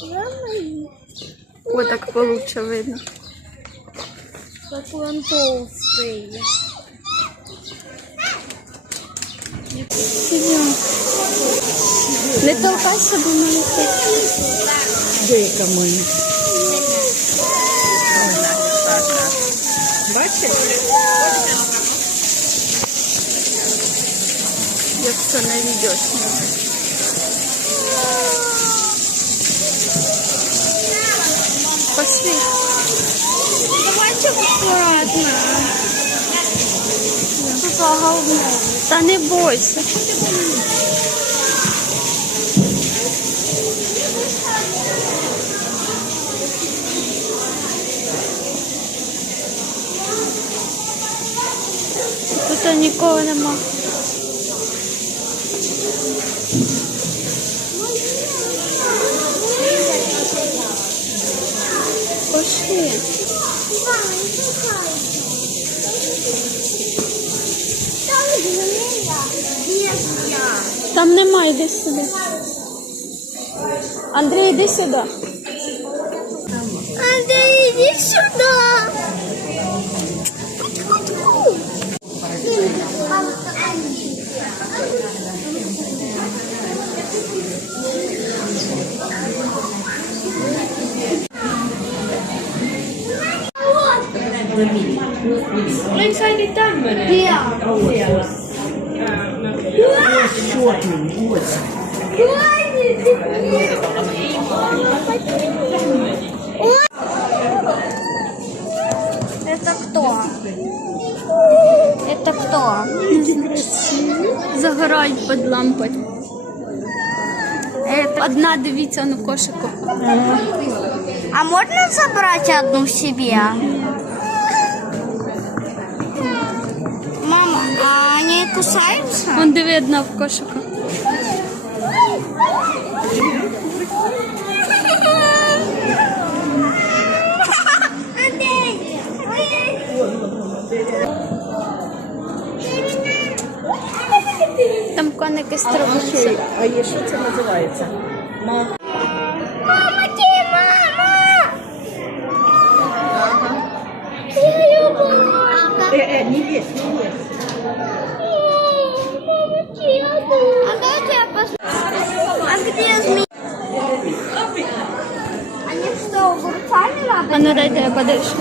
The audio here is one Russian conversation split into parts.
Вот так получше видно. Как он толстый. Не толкайся, бо мене Дека мене. Бачиш? як все не відьосно. Пошли. Давайте аккуратно. Тут головне. Та не бойся. Тут нікого нема. Там нема, йди сюди. Андрій, йди сюди. Андрей, иди сюда. Olen sai Чорний, ось. Это кто? Это кто? Загорають під лампою. Одна дивіться на кошику. А можно забрать одну себе? Мама, а они кусаются? Вон диви одна в кошику. Коники стрибуються. А є що це називається? Ма. Мама, где мама? Я его Е, е, не весь, не весь. А дайте я посмотрю. А где змея? Они что, огурцами надо? А ну дайте я подивлюсь.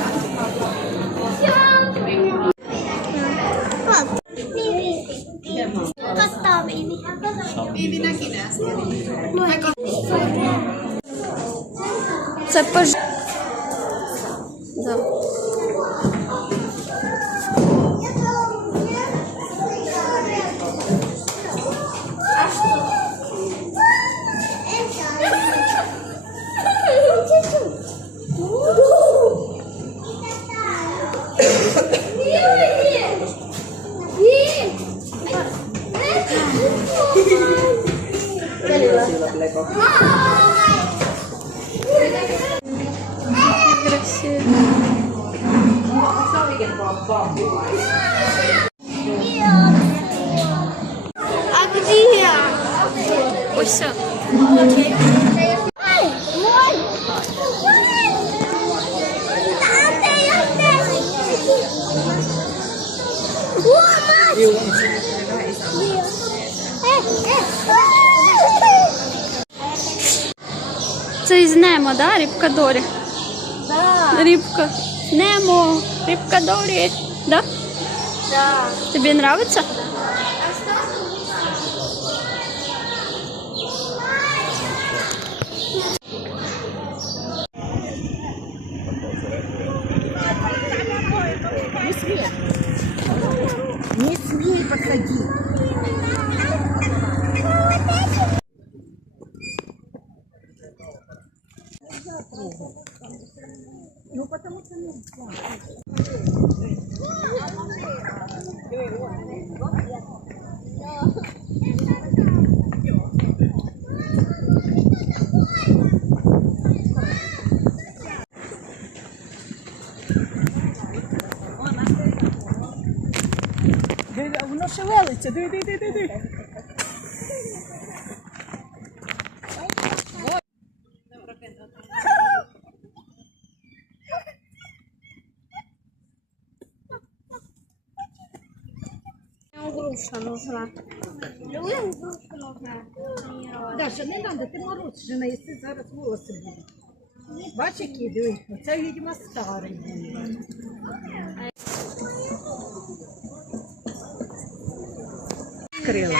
Це пож... Godzilla Black Ops. Agdia! Oi, Sam. Eu. Це із Немо, да? Рибка Дорі. Да, Рибка. Немо. Рибка Дорі. Да? да. Тобі нравится? Не Воно шевелиться. Диви, диви, диви, диви. Душа нужна. Людям душа нужна. Даша, не треба, ти морозиш, наїсти зараз волоси будуть. Бач, які диви, оце, відьма старий. Крила.